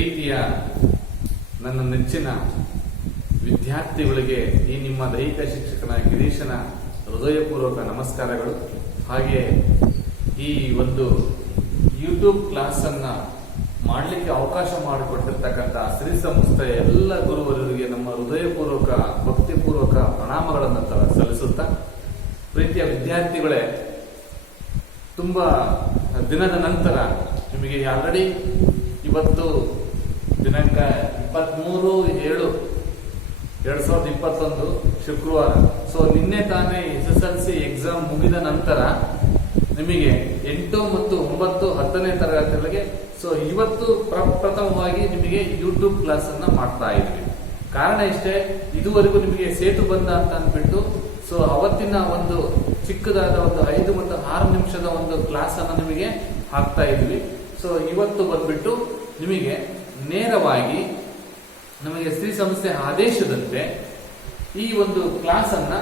ಪ್ರೀತಿಯ ನನ್ನ ನೆಚ್ಚಿನ ವಿದ್ಯಾರ್ಥಿಗಳಿಗೆ ಈ ನಿಮ್ಮ ದೈಹಿಕ ಶಿಕ್ಷಕನ ಗಿರೀಶನ ಹೃದಯಪೂರ್ವಕ ನಮಸ್ಕಾರಗಳು. ಹಾಗೆ ಈ ಒಂದು ಯೂಟ್ಯೂಬ್ ಕ್ಲಾಸ್ ಅನ್ನ ಮಾಡಲಿಕ್ಕೆ ಅವಕಾಶ ಮಾಡಿಕೊಟ್ಟಿರ್ತಕ್ಕಂಥ ಶ್ರೀ ಸಂಸ್ಥೆಯ ಎಲ್ಲ ಗುರುವರಿಗೆ ನಮ್ಮ ಹೃದಯಪೂರ್ವಕ ಭಕ್ತಿಪೂರ್ವಕ ಪ್ರಣಾಮಗಳನ್ನು ಸಲ್ಲಿಸುತ್ತಾ, ಪ್ರೀತಿಯ ವಿದ್ಯಾರ್ಥಿಗಳೇ, ತುಂಬಾ ದಿನದ ನಂತರ ನಿಮಗೆ ಆಲ್ರೆಡಿ ಇವತ್ತು ದಿನಾಂಕ 23/7/2021 ಶುಕ್ರವಾರ. ಸೊ ನಿನ್ನೆ ತಾನೇ SSLC ಎಕ್ಸಾಮ್ ಮುಗಿದ ನಂತರ ನಿಮಗೆ 8 ಮತ್ತು 9, 10ನೇ ತರಗತಿಗಳಿಗೆ ಸೊ ಇವತ್ತು ಪ್ರಥಮವಾಗಿ ನಿಮಗೆ ಯೂಟ್ಯೂಬ್ ಕ್ಲಾಸ್ ಅನ್ನ ಮಾಡ್ತಾ ಇದ್ವಿ. ಕಾರಣ ಇಷ್ಟೇ, ಇದುವರೆಗೂ ನಿಮಗೆ ಸೇತು ಬಂದ ಅಂತ ಅಂದ್ಬಿಟ್ಟು ಸೊ ಅವತ್ತಿನ ಒಂದು ಚಿಕ್ಕದಾದ ಒಂದು 5 ಮತ್ತು 6 ನಿಮಿಷದ ಒಂದು ಕ್ಲಾಸ್ ಅನ್ನ ನಿಮಗೆ ಹಾಕ್ತಾ ಇದ್ವಿ. ಸೊ ಇವತ್ತು ಬಂದ್ಬಿಟ್ಟು ನಿಮಗೆ ನೇರವಾಗಿ ನಮಗೆ ಶ್ರೀ ಸಂಸ್ಥೆ ಆದೇಶದಂತೆ ಈ ಒಂದು ಕ್ಲಾಸ್ ಅನ್ನ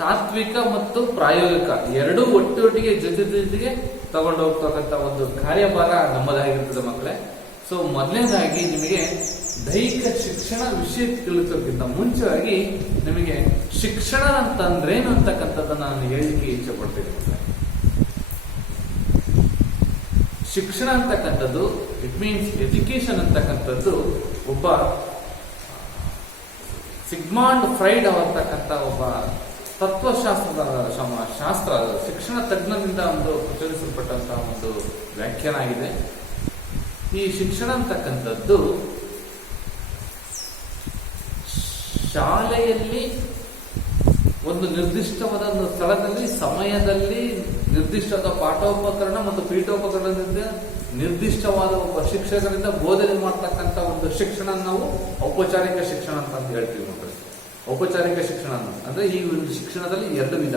ತಾತ್ವಿಕ ಮತ್ತು ಪ್ರಾಯೋಗಿಕ ಎರಡೂ ಒಟ್ಟೊಟ್ಟಿಗೆ ಜೊತೆಗೆ ತಗೊಂಡು ಹೋಗ್ತಕ್ಕಂಥ ಒಂದು ಕಾರ್ಯಭಾರ ನಮ್ಮದಾಗಿರ್ತದೆ ಮಕ್ಕಳೇ. ಸೊ ಮೊದಲನೇದಾಗಿ ನಿಮಗೆ ದೈಹಿಕ ಶಿಕ್ಷಣ ವಿಷಯ ತಿಳಿಸೋಕ್ಕಿಂತ ಮುಂಚೆಯಾಗಿ ನಿಮಗೆ ಶಿಕ್ಷಣ ಅಂತಂದ್ರೇನು ಅಂತಕ್ಕಂಥದ್ದನ್ನ ನಾನು ಹೇಳಲಿಕ್ಕೆ ಇಚ್ಛೆ ಪಡ್ತೀನಿ ಮಕ್ಕಳೇ. ಶಿಕ್ಷಣ ಅಂತಕ್ಕಂಥದ್ದು ಇಟ್ ಮೀನ್ಸ್ ಎಜುಕೇಶನ್ ಅಂತಕ್ಕಂಥದ್ದು ಒಬ್ಬ ಸಿಗ್ಮಾಂಡ್ ಫ್ರೈಡ್ ಅವರ್ತಕ್ಕಂಥ ಒಬ್ಬ ತತ್ವಶಾಸ್ತ್ರದ ಶಾಸ್ತ್ರ, ಶಿಕ್ಷಣ ತಜ್ಞರಿಂದ ಒಂದು ಪ್ರಚೋದಿಸಲ್ಪಟ್ಟಂತಹ ಒಂದು ವ್ಯಾಖ್ಯಾನ ಆಗಿದೆ. ಈ ಶಿಕ್ಷಣ ಅಂತಕ್ಕಂಥದ್ದು ಶಾಲೆಯಲ್ಲಿ ಒಂದು ನಿರ್ದಿಷ್ಟವಾದ ಒಂದು ಸ್ಥಳದಲ್ಲಿ ಸಮಯದಲ್ಲಿ ನಿರ್ದಿಷ್ಟವಾದ ಪಾಠೋಪಕರಣ ಮತ್ತು ಪೀಠೋಪಕರಣದಿಂದ ನಿರ್ದಿಷ್ಟವಾದ ಒಬ್ಬ ಶಿಕ್ಷಕರಿಂದ ಬೋಧನೆ ಮಾಡ್ತಕ್ಕಂಥ ಒಂದು ಶಿಕ್ಷಣ ನಾವು ಔಪಚಾರಿಕ ಶಿಕ್ಷಣ ಅಂತ ಹೇಳ್ತೀವಿ ಮಕ್ಕಳು. ಔಪಚಾರಿಕ ಶಿಕ್ಷಣ ಅಂದ್ರೆ ಈ ಒಂದು ಶಿಕ್ಷಣದಲ್ಲಿ 2 ವಿಧ,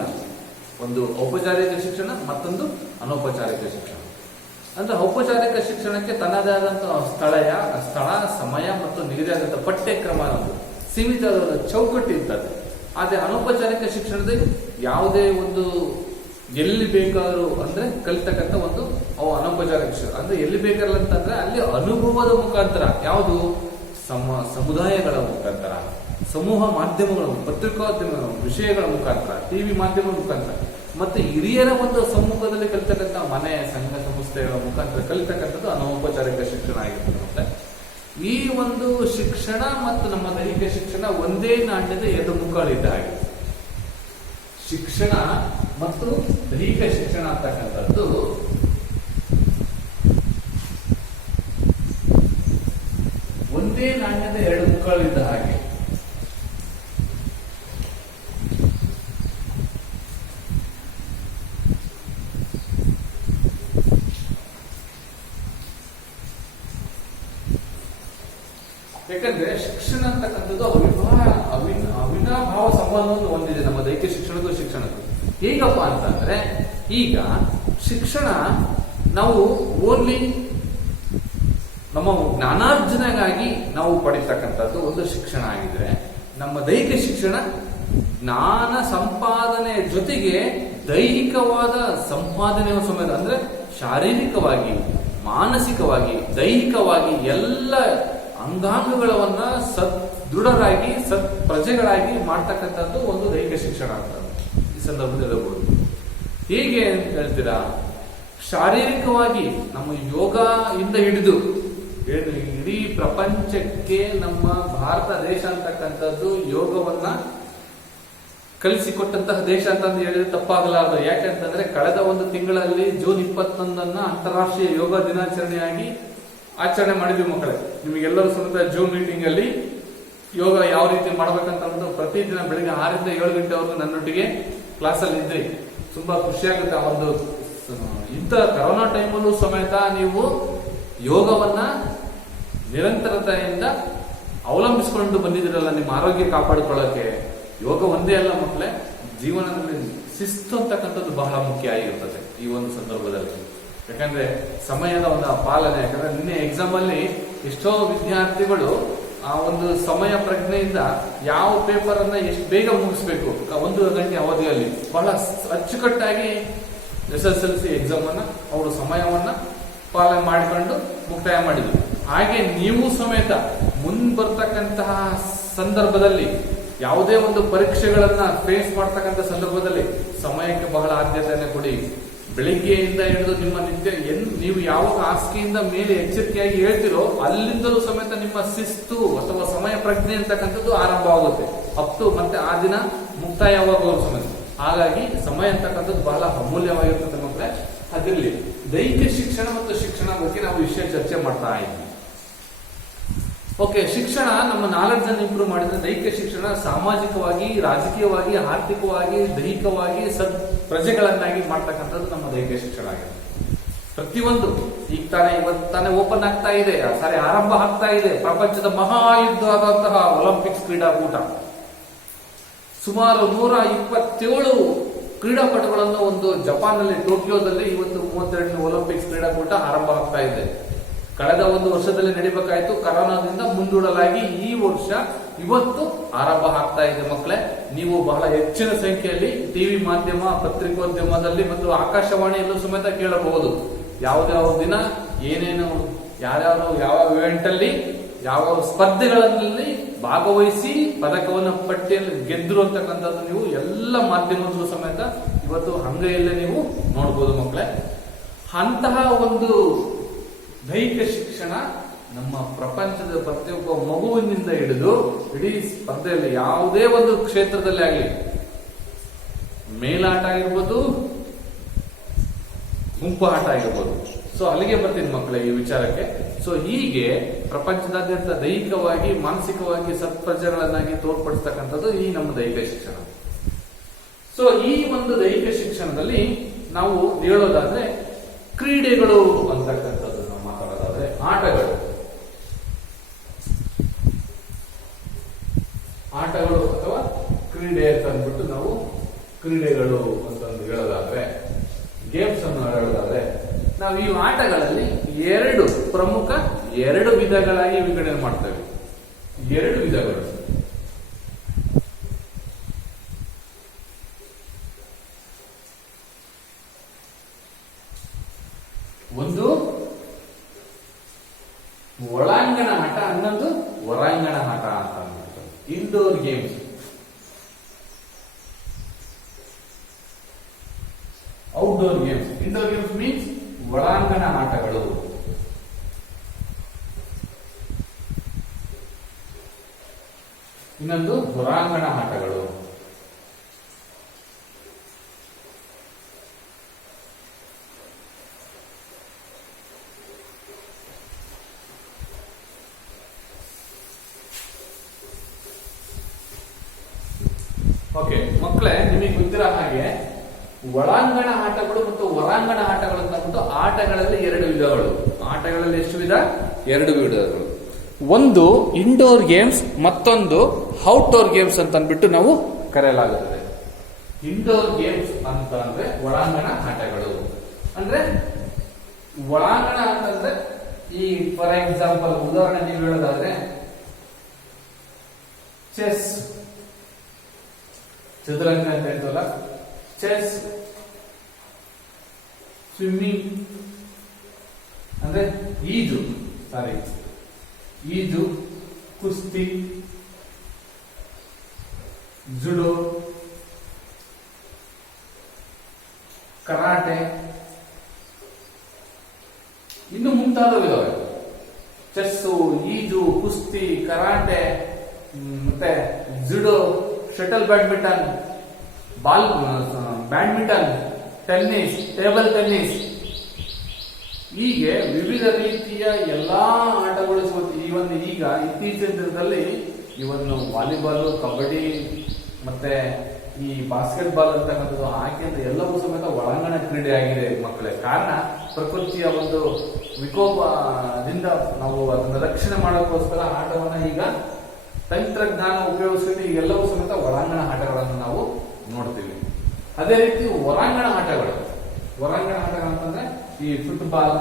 ಒಂದು ಔಪಚಾರಿಕ ಶಿಕ್ಷಣ, ಮತ್ತೊಂದು ಅನೌಪಚಾರಿಕ ಶಿಕ್ಷಣ. ಅಂದ್ರೆ ಔಪಚಾರಿಕ ಶಿಕ್ಷಣಕ್ಕೆ ತನ್ನದೇ ಆದಂತಹ ಸ್ಥಳ, ಸಮಯ ಮತ್ತು ನಿಗದಿಯಾದಂತಹ ಪಠ್ಯಕ್ರಮ ಒಂದು ಸೀಮಿತವಾದ ಚೌಕಟ್ಟು ಇರ್ತದೆ. ಆದ್ರೆ ಅನೌಪಚಾರಿಕ ಶಿಕ್ಷಣದಲ್ಲಿ ಯಾವುದೇ ಒಂದು ಎಲ್ಲಿ ಬೇಕಾದ್ರೂ ಅಂದ್ರೆ ಕಲಿತಕ್ಕಂಥ ಒಂದು ಅನೌಪಚಾರಿಕ ಶಿಕ್ಷಣ. ಅಂದ್ರೆ ಎಲ್ಲಿ ಬೇಕಾರಲ್ಲ ಅಂತಂದ್ರೆ ಅಲ್ಲಿ ಅನುಭವದ ಮುಖಾಂತರ, ಯಾವುದು ಸಮುದಾಯಗಳ ಮುಖಾಂತರ, ಸಮೂಹ ಮಾಧ್ಯಮಗಳ, ಪತ್ರಿಕೋದ್ಯಮಗಳ ವಿಷಯಗಳ ಮುಖಾಂತರ, ಟಿವಿ ಮಾಧ್ಯಮಗಳ ಮುಖಾಂತರ, ಮತ್ತೆ ಹಿರಿಯರ ಒಂದು ಸಮ್ಮುಖದಲ್ಲಿ ಕಲಿತಕ್ಕಂಥ ಮನೆ, ಸಂಘ ಸಂಸ್ಥೆಗಳ ಮುಖಾಂತರ ಕಲಿತಕ್ಕಂಥದ್ದು ಅನೌಪಚಾರಿಕ ಶಿಕ್ಷಣ ಆಗಿರ್ತದೆ. ಮತ್ತೆ ಈ ಒಂದು ಶಿಕ್ಷಣ ಮತ್ತು ನಮ್ಮ ದೈಹಿಕ ಶಿಕ್ಷಣ ಒಂದೇ ನಾಣ್ಯದ 2 ಮುಖಗಳಿದ್ದ ಹಾಗೆ. ಶಿಕ್ಷಣ ಮತ್ತು ದೈಹಿಕ ಶಿಕ್ಷಣ ಅಂತಕ್ಕಂಥದ್ದು ಒಂದೇ ನಾಣ್ಯದ 2 ಮುಖಗಳಿದ್ದ ಹಾಗೆ. ಯಾಕಂದ್ರೆ ಶಿಕ್ಷಣ ಅಂತಕ್ಕಂಥದ್ದು ಅವಿನಾಭಾವ ಸಂಬಂಧವನ್ನು ಹೊಂದಿದೆ ನಮ್ಮ ದೈಹಿಕ ಶಿಕ್ಷಣಕ್ಕೂ ಶಿಕ್ಷಣಕ್ಕೂ. ಹೇಗಪ್ಪ ಅಂತಂದ್ರೆ, ಈಗ ಶಿಕ್ಷಣ ನಾವು ಓನ್ಲಿ ನಮ್ಮ ಜ್ಞಾನಾರ್ಜನೆಗಾಗಿ ನಾವು ಪಡಿತಕ್ಕಂಥದ್ದು ಒಂದು ಶಿಕ್ಷಣ ಆಗಿದ್ರೆ, ನಮ್ಮ ದೈಹಿಕ ಶಿಕ್ಷಣ ಜ್ಞಾನ ಸಂಪಾದನೆ ಜೊತೆಗೆ ದೈಹಿಕವಾದ ಸಂಪಾದನೆಯ ಸಮೇತ, ಅಂದ್ರೆ ಶಾರೀರಿಕವಾಗಿ, ಮಾನಸಿಕವಾಗಿ, ದೈಹಿಕವಾಗಿ ಎಲ್ಲ ಅಂಗಾಂಗಗಳನ್ನ ಸದೃಢರಾಗಿ ಪ್ರಜೆಗಳಾಗಿ ಮಾಡ್ತಕ್ಕಂಥದ್ದು ಒಂದು ದೈಹಿಕ ಶಿಕ್ಷಣ ಅಂತ ಈ ಸಂದರ್ಭದಲ್ಲಿ ಹೇಳ್ಬೋದು. ಹೇಗೆ ಅಂತ ಹೇಳ್ತೀರಾ, ಶಾರೀರಿಕವಾಗಿ ನಮ್ಮ ಯೋಗ ಇಂದ ಹಿಡಿದು ಇಡೀ ಪ್ರಪಂಚಕ್ಕೆ ನಮ್ಮ ಭಾರತ ದೇಶ ಅಂತಕ್ಕಂಥದ್ದು ಯೋಗವನ್ನ ಕಲಿಸಿಕೊಟ್ಟಂತಹ ದೇಶ ಅಂತಂದು ಹೇಳಿದ್ರೆ ತಪ್ಪಾಗಲಾರದು. ಯಾಕೆಂತಂದ್ರೆ ಕಳೆದ ಒಂದು ತಿಂಗಳಲ್ಲಿ ಜೂನ್ 21 ಅಂತಾರಾಷ್ಟ್ರೀಯ ಯೋಗ ದಿನಾಚರಣೆಯಾಗಿ ಆಚರಣೆ ಮಾಡಿದ್ವಿ ಮಕ್ಕಳೇ. ನಿಮಗೆಲ್ಲರೂ ಸಮೇತ ಜೂಮ್ ಮೀಟಿಂಗ್ ಅಲ್ಲಿ ಯೋಗ ಯಾವ ರೀತಿ ಮಾಡ್ಬೇಕಂತ ಪ್ರತಿದಿನ ಬೆಳಿಗ್ಗೆ 6 ರಿಂದ 7 ಗಂಟೆವರೆಗೂ ನನ್ನೊಟ್ಟಿಗೆ ಕ್ಲಾಸ್ ಅಲ್ಲಿ ಇದ್ರಿ. ತುಂಬಾ ಖುಷಿಯಾಗುತ್ತೆ. ಆ ಒಂದು ಇಂಥ ಕರೋನಾ ಟೈಮಲ್ಲೂ ಸಮೇತ ನೀವು ಯೋಗವನ್ನ ನಿರಂತರತೆಯಿಂದ ಅವಲಂಬಿಸಿಕೊಂಡು ಬಂದಿದ್ದೀರಲ್ಲ ನಿಮ್ಮ ಆರೋಗ್ಯ ಕಾಪಾಡಿಕೊಳ್ಳಕ್ಕೆ. ಯೋಗ ಒಂದೇ ಅಲ್ಲ ಮಕ್ಕಳೇ, ಜೀವನದಲ್ಲಿ ಶಿಸ್ತು ಅಂತಕ್ಕಂಥದ್ದು ಬಹಳ ಮುಖ್ಯ ಆಗಿರುತ್ತದೆ ಈ ಒಂದು ಸಂದರ್ಭದಲ್ಲಿ. ಯಾಕಂದ್ರೆ ಸಮಯದ ಒಂದು ಪಾಲನೆ, ಯಾಕಂದ್ರೆ ನಿನ್ನೆ ಎಕ್ಸಾಮ್ ಅಲ್ಲಿ ಎಷ್ಟೋ ವಿದ್ಯಾರ್ಥಿಗಳು ಆ ಒಂದು ಸಮಯ ಪ್ರಜ್ಞೆಯಿಂದ ಯಾವ ಪೇಪರ್ ಅನ್ನ ಎಷ್ಟು ಬೇಗ ಮುಗಿಸ್ಬೇಕು 1 ಗಂಟೆ ಅವಧಿಯಲ್ಲಿ ಬಹಳ ಅಚ್ಚುಕಟ್ಟಾಗಿ SSLC ಎಕ್ಸಾಮ್ ಅನ್ನ ಅವರು ಸಮಯವನ್ನ ಪಾಲನೆ ಮಾಡಿಕೊಂಡು ಮುಕ್ತಾಯ ಮಾಡಿದ್ರು. ಹಾಗೆ ನೀವು ಸಮೇತ ಬರ್ತಕ್ಕಂತಹ ಸಂದರ್ಭದಲ್ಲಿ ಯಾವುದೇ ಒಂದು ಪರೀಕ್ಷೆಗಳನ್ನ ಫೇಸ್ ಮಾಡ್ತಕ್ಕಂಥ ಸಂದರ್ಭದಲ್ಲಿ ಸಮಯಕ್ಕೆ ಬಹಳ ಆದ್ಯತೆಯನ್ನು ಕೊಡಿ. ಬೆಳಿಗ್ಗೆಯಿಂದ ಹಿಡಿದು ನಿಮ್ಮ ನಿತ್ಯ ನೀವು ಯಾವಾಗ ಹಾಸಿಗೆಯಿಂದ ಮೇಲೆ ಎಚ್ಚರಿಕೆಯಾಗಿ ಹೇಳ್ತಿರೋ ಅಲ್ಲಿಂದಲೂ ಸಮೇತ ನಿಮ್ಮ ಶಿಸ್ತು ಅಥವಾ ಸಮಯ ಪ್ರಜ್ಞೆ ಅಂತಕ್ಕಂಥದ್ದು ಆರಂಭವಾಗುತ್ತೆ. ಅಪ್ತು ಮತ್ತೆ ಆ ದಿನ ಮುಕ್ತಾಯವಾಗುವ ಸಮೇತ. ಹಾಗಾಗಿ ಸಮಯ ಅಂತಕ್ಕಂಥದ್ದು ಬಹಳ ಅಮೂಲ್ಯವಾಗಿರ್ತದೆ ಮಕ್ಕಳೇ. ಅದರಲ್ಲಿ ದೈಹಿಕ ಶಿಕ್ಷಣ ಮತ್ತು ಶಿಕ್ಷಣ ಬಗ್ಗೆ ನಾವು ವಿಷಯ ಚರ್ಚೆ ಮಾಡ್ತಾ ಇದ್ದೀವಿ. ಓಕೆ, ಶಿಕ್ಷಣ ನಮ್ಮ ನಾಲೆಡ್ಜ್ ಅನ್ನು ಇಂಪ್ರೂವ್ ಮಾಡಿದ್ರೆ ದೈಹಿಕ ಶಿಕ್ಷಣ ಸಾಮಾಜಿಕವಾಗಿ, ರಾಜಕೀಯವಾಗಿ, ಆರ್ಥಿಕವಾಗಿ, ದೈಹಿಕವಾಗಿ ಪ್ರಜೆಗಳನ್ನಾಗಿ ಮಾಡ್ತಕ್ಕಂಥದ್ದು ನಮ್ಮ ದೈಹಿಕ ಶಿಕ್ಷಣ ಆಗಿದೆ. ಪ್ರತಿಯೊಂದು ಈಗ ಇವತ್ತು ತಾನೇ ಓಪನ್ ಆಗ್ತಾ ಇದೆ, ಆರಂಭ ಆಗ್ತಾ ಇದೆ ಪ್ರಪಂಚದ ಮಹಾಯುದ್ಧ ಆದಂತಹ ಒಲಿಂಪಿಕ್ಸ್ ಕ್ರೀಡಾಕೂಟ. ಸುಮಾರು 127 ಕ್ರೀಡಾಪಟುಗಳನ್ನು ಒಂದು ಜಪಾನ್ನಲ್ಲಿ ಟೋಕಿಯೋದಲ್ಲಿ ಇವತ್ತು 32ನೇ ಒಲಿಂಪಿಕ್ಸ್ ಕ್ರೀಡಾಕೂಟ ಆರಂಭ ಆಗ್ತಾ ಇದೆ. ಕಳೆದ ಒಂದು ವರ್ಷದಲ್ಲಿ ನಡಿಬೇಕಾಯ್ತು, ಕರೋನಾದಿಂದ ಮುಂದೂಡಲಾಗಿ ಈ ವರ್ಷ ಇವತ್ತು ಆರಂಭ ಆಗ್ತಾ ಇದೆ ಮಕ್ಕಳೇ. ನೀವು ಬಹಳ ಹೆಚ್ಚಿನ ಸಂಖ್ಯೆಯಲ್ಲಿ ಟಿವಿ ಮಾಧ್ಯಮ, ಪತ್ರಿಕೋದ್ಯಮದಲ್ಲಿ ಮತ್ತು ಆಕಾಶವಾಣಿಯಲ್ಲೂ ಸಮೇತ ಕೇಳಬಹುದು. ಯಾವ್ದಾವ ದಿನ ಏನೇನು ಯಾವ ಇವೆಂಟ್ ಅಲ್ಲಿ ಯಾವ ಸ್ಪರ್ಧೆಗಳಲ್ಲಿ ಭಾಗವಹಿಸಿ ಪದಕವನ್ನು ಪಟ್ಟಿಯಲ್ಲಿ ಗೆದ್ರು ಅಂತಕ್ಕಂಥದ್ದು ನೀವು ಎಲ್ಲ ಮಾಧ್ಯಮದಲ್ಲೂ ಸಮೇತ ಇವತ್ತು ಅಂಗೈಯಲ್ಲೇ ನೀವು ನೋಡಬಹುದು ಮಕ್ಕಳೇ. ಅಂತಹ ಒಂದು ದೈಹಿಕ ಶಿಕ್ಷಣ ನಮ್ಮ ಪ್ರಪಂಚದ ಪ್ರತಿಯೊಬ್ಬ ಮಗುವಿನಿಂದ ಹಿಡಿದು ಇಡೀ ಸ್ಪರ್ಧೆಯಲ್ಲಿ ಯಾವುದೇ ಒಂದು ಕ್ಷೇತ್ರದಲ್ಲಿ ಆಗಲಿ, ಮೇಲಾಟ ಆಗಿರ್ಬೋದು, ಗುಂಪು ಆಟ ಆಗಿರ್ಬೋದು. ಸೊ ಅಲ್ಲಿಗೆ ಬರ್ತೀನಿ ಮಕ್ಕಳೇ ಈ ವಿಚಾರಕ್ಕೆ. ಸೊ ಹೀಗೆ ಪ್ರಪಂಚದಾದ್ಯಂತ ದೈಹಿಕವಾಗಿ, ಮಾನಸಿಕವಾಗಿ ಸತ್ಪ್ರಜೆಗಳನ್ನಾಗಿ ತೋರ್ಪಡಿಸ್ತಕ್ಕಂಥದ್ದು ಈ ನಮ್ಮ ದೈಹಿಕ ಶಿಕ್ಷಣ. ಸೊ ಈ ಒಂದು ದೈಹಿಕ ಶಿಕ್ಷಣದಲ್ಲಿ ನಾವು ಹೇಳೋದಾದ್ರೆ ಕ್ರೀಡೆಗಳು ಅಂತಕ್ಕಂಥದ್ದು ನಾವು ಮಾತಾಡೋದಾದ್ರೆ ಆಟಗಳು ಅಥವಾ ಕ್ರೀಡೆ ಅಂತ ಅಂದ್ಬಿಟ್ಟು ನಾವು ಕ್ರೀಡೆಗಳು ಅಂತಂದು ಹೇಳೋದಾದ್ರೆ, ಗೇಮ್ಸ್ ಅನ್ನು ಹೇಳೋದಾದ್ರೆ ನಾವು ಈ ಆಟಗಳಲ್ಲಿ ಪ್ರಮುಖ ಎರಡು ವಿಧಗಳಾಗಿ ವಿಂಗಡಣೆ ಮಾಡ್ತೇವೆ. 2 ವಿಧಗಳು. ಒಂದು ಒಳಾಂಗಣ ಆಟ, ಇನ್ನೊಂದು ಹೊರಾಂಗಣ ಆಟ ಅಂತ ಅಂದ್ಬಿಟ್ಟು indoor games. Outdoor games. Indoor games means ಒಳಾಂಗಣ ಆಟಗಳು. ಇನ್ನೊಂದು ಹೊರಾಂಗಣ ಆಟಗಳು. ಓಕೆ ಮಕ್ಕಳೇ, ನಿಮಗೆ ಗೊತ್ತಿರೋ ಹಾಗೆ ಒಳಾಂಗಣ ಆಟಗಳು ಮತ್ತು ಹೊರಾಂಗಣ ಆಟಗಳು ಅಂತ ಅಂದ್ಬಿಟ್ಟು ಆಟಗಳಲ್ಲಿ 2 ವಿಧಗಳು. ಆಟಗಳಲ್ಲಿ ಎಷ್ಟು ವಿಧ? 2 ವಿಧಗಳು. ಒಂದು ಇಂಡೋರ್ ಗೇಮ್ಸ್, ಮತ್ತೊಂದು ಔಟ್ಡೋರ್ ಗೇಮ್ಸ್ ಅಂತ ಅಂದ್ಬಿಟ್ಟು ನಾವು ಕರೆಯಲಾಗುತ್ತದೆ. ಇಂಡೋರ್ ಗೇಮ್ಸ್ ಅಂತ ಅಂದ್ರೆ ಒಳಾಂಗಣ ಆಟಗಳು. ಅಂದ್ರೆ ಒಳಾಂಗಣ ಅಂತಂದ್ರೆ ಈ ಫಾರ್ ಎಕ್ಸಾಂಪಲ್ ಉದಾಹರಣೆ ನೀವು ಹೇಳೋದಾದ್ರೆ ಚೆಸ್, ಚದುರಂಗ ಅಂತ ಹೇಳ್ತವಲ್ಲ, ಚೆಸ್, ಸ್ವಿಮ್ಮಿಂಗ್ ಅಂದ್ರೆ ಈಜು, ಕುಸ್ತಿ, ಜುಡೋ, ಕರಾಟೆ, ಇನ್ನು ಮುಂತಾದವಿದಾವೆ. ಚೆಸ್ಸು, ಈಜು, ಕುಸ್ತಿ, ಕರಾಟೆ, ಮತ್ತೆ judo, shuttle badminton, badminton, tennis, table tennis, ಹೀಗೆ ವಿವಿಧ ರೀತಿಯ ಎಲ್ಲಾ ಆಟಗಳು ಈಗ ಇತ್ತೀಚಿನ ದಿನದಲ್ಲಿ ಇವನ್ನು ವಾಲಿಬಾಲ್, ಕಬಡ್ಡಿ ಮತ್ತೆ ಈ ಬಾಸ್ಕೆಟ್ ಬಾಲ್ ಅಂತಕ್ಕಂಥದ್ದು ಹಾಕಿ ಅಂತ ಎಲ್ಲವೂ ಸಮೇತ ಒಳಾಂಗಣ ಕ್ರೀಡೆ ಆಗಿದೆ ಮಕ್ಕಳೇ. ಕಾರಣ ಪ್ರಕೃತಿಯ ಒಂದು ವಿಕೋಪದಿಂದ ನಾವು ಅದನ್ನ ರಕ್ಷಣೆ ಮಾಡೋಕ್ಕೋಸ್ಕರ ಆಟವನ್ನ ಈಗ ತಂತ್ರಜ್ಞಾನ ಉಪಯೋಗಿಸಿ ಎಲ್ಲವೂ ಸಮೇತ ಒಳಾಂಗಣ ಆಟಗಳನ್ನು ನಾವು ನೋಡ್ತೀವಿ. ಅದೇ ರೀತಿ ಹೊರಾಂಗಣ ಆಟಗಳು ಅಂತಂದ್ರೆ ಈ ಫುಟ್ಬಾಲ್,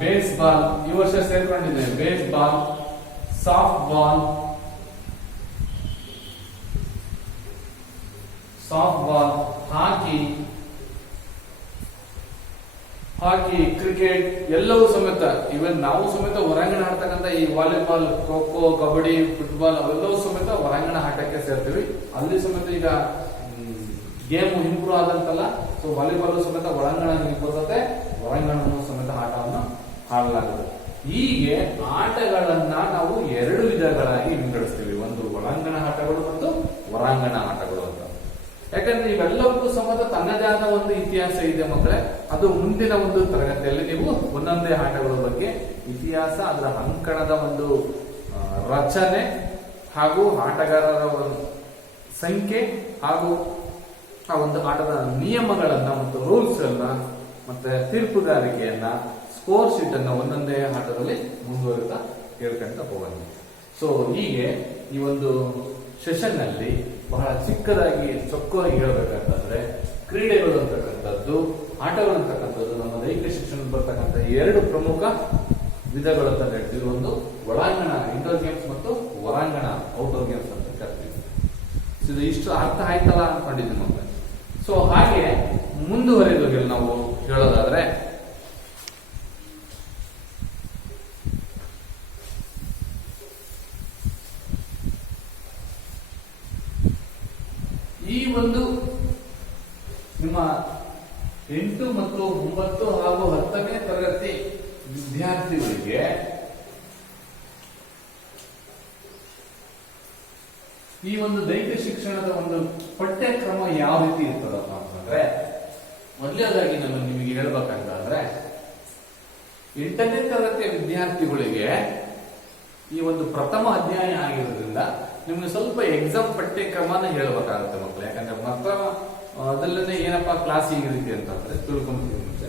ಬೇಸ್ಬಾಲ್, ಈ ವರ್ಷ ಸೇರ್ಕೊಂಡಿದೆ. ಬೇಸ್ಬಾಲ್, ಸಾಫ್ಟ್ ಬಾಲ್, ಹಾಕಿ, ಹಾಕಿ, ಕ್ರಿಕೆಟ್ ಎಲ್ಲವೂ ಸಮೇತ, ಇವನ್ ನಾವು ಸಮೇತ ಹೊರಾಂಗಣ ಆಡ್ತಕ್ಕಂಥ ಈ ವಾಲಿಬಾಲ್, ಖೋ ಖೋ, ಕಬಡ್ಡಿ, ಫುಟ್ಬಾಲ್ ಅವೆಲ್ಲವೂ ಸಮೇತ ಹೊರಾಂಗಣ ಆಟಕ್ಕೆ ಸೇರ್ತೀವಿ. ಅಲ್ಲಿ ಸಮೇತ ಈಗ ಗೇಮ್ ಇಂಪ್ರೂವ್ ಆದಂತಲ್ಲ, ಸೊ ವಾಲಿಬಾಲ್ ಸಮೇತ ಒಳಾಂಗಣ ಬರ್ತದೆ, ಹೊರಾಂಗಣವನ್ನು ಸಮೇತ ಆಟವನ್ನು ಆಡಲಾಗುತ್ತೆ. ಹೀಗೆ ಆಟಗಳನ್ನ ನಾವು ಎರಡು ವಿಧಗಳಾಗಿ ವಿಂಗಡಿಸ್ತೀವಿ, ಒಂದು ಒಳಾಂಗಣ ಆಟಗಳು ಮತ್ತು ಹೊರಾಂಗಣ ಆಟಗಳು ಅಂತ. ಯಾಕಂದ್ರೆ ಇವೆಲ್ಲಕ್ಕೂ ಸಮೇತ ತನ್ನದೇ ಆದ ಒಂದು ಇತಿಹಾಸ ಇದೆ ಮಕ್ಕಳೇ. ಅದು ಮುಂದಿನ ಒಂದು ತರಗತಿಯಲ್ಲಿ ನೀವು ಒಂದೊಂದೇ ಆಟಗಳ ಬಗ್ಗೆ ಇತಿಹಾಸ, ಅದರ ಅಂಕಣದ ಒಂದು ರಚನೆ ಹಾಗೂ ಆಟಗಾರರ ಒಂದು ಸಂಖ್ಯೆ ಹಾಗೂ ಆ ಒಂದು ಆಟದ ನಿಯಮಗಳನ್ನ ಮತ್ತು ರೂಲ್ಸ್ ಅನ್ನ ಮತ್ತೆ ತೀರ್ಪುಗಾರಿಕೆಯನ್ನ, ಸ್ಕೋರ್ ಶೀಟ್ ಅನ್ನ ಒಂದೊಂದೇ ಆಟದಲ್ಲಿ ಮುಂದುವರಿತಾ ಹೇಳ್ಕೊಂತ ಹೋಗೋಣ. ಸೊ ಹೀಗೆ ಈ ಒಂದು ಸೆಷನ್ ನಲ್ಲಿ ಬಹಳ ಚಿಕ್ಕದಾಗಿ ಚೊಕ್ಕಾಗಿ ಹೇಳ್ಬೇಕಂತಂದ್ರೆ, ಕ್ರೀಡೆಗಳು ಅಂತಕ್ಕಂಥದ್ದು, ಆಟಗಳು ಅಂತಕ್ಕಂಥದ್ದು ನಮ್ಮ ದೈಹಿಕ ಶಿಕ್ಷಣದಲ್ಲಿ ಬರ್ತಕ್ಕಂಥ ಎರಡು ಪ್ರಮುಖ ವಿಧಗಳು ಅಂತ ಹೇಳ್ತೀವಿ. ಒಂದು ಒಳಾಂಗಣ ಇಂಡೋರ್ ಗೇಮ್ಸ್ ಮತ್ತು ಹೊರಾಂಗಣ ಔಟ್ಡೋರ್ ಗೇಮ್ಸ್ ಅಂತ ಕರಿತೀವಿ. ಇದು ಇಷ್ಟು ಅರ್ಥ ಆಯ್ತಲ್ಲ ಅನ್ಕೊಂಡಿದ್ದೀನಿ ಮಕ್ಕಳು. ಸೊ ಹಾಗೆ ಮುಂದುವರೆದು ನಾವು ಹೇಳೋದಾದ್ರೆ, ಈ ಒಂದು ನಿಮ್ಮ 8 ಮತ್ತು 9 ಹಾಗೂ 10ನೇ ತರಗತಿ ವಿದ್ಯಾರ್ಥಿಗಳಿಗೆ ಈ ಒಂದು ದೈಹಿಕ ಶಿಕ್ಷಣದ ಒಂದು ಪಠ್ಯಕ್ರಮ ಯಾವ ರೀತಿ ಇರ್ತದಪ್ಪ ಅಂತಂದ್ರೆ, ಮೊದಲನೇದಾಗಿ ನಾನು ನಿಮಗೆ ಹೇಳ್ಬೇಕಂತಂದ್ರೆ, 8ನೇ ತರಗತಿಯ ವಿದ್ಯಾರ್ಥಿಗಳಿಗೆ ಈ ಒಂದು ಪ್ರಥಮ ಅಧ್ಯಾಯ ಆಗಿರೋದ್ರಿಂದ ನಿಮ್ಗೆ ಸ್ವಲ್ಪ ಎಕ್ಸಾಮ್ ಪಠ್ಯಕ್ರಮನ ಹೇಳ್ಬೇಕಾಗುತ್ತೆ ಮಕ್ಕಳು. ಯಾಕಂದ್ರೆ ಮಾತ್ರ ಅದಲ್ಲೇ ಏನಪ್ಪಾ ಕ್ಲಾಸ್ ಈ ರೀತಿ ಅಂತಂದ್ರೆ ತಿಳ್ಕೊಂಡ್ಬಿಟ್ಟು ಮುಂಚೆ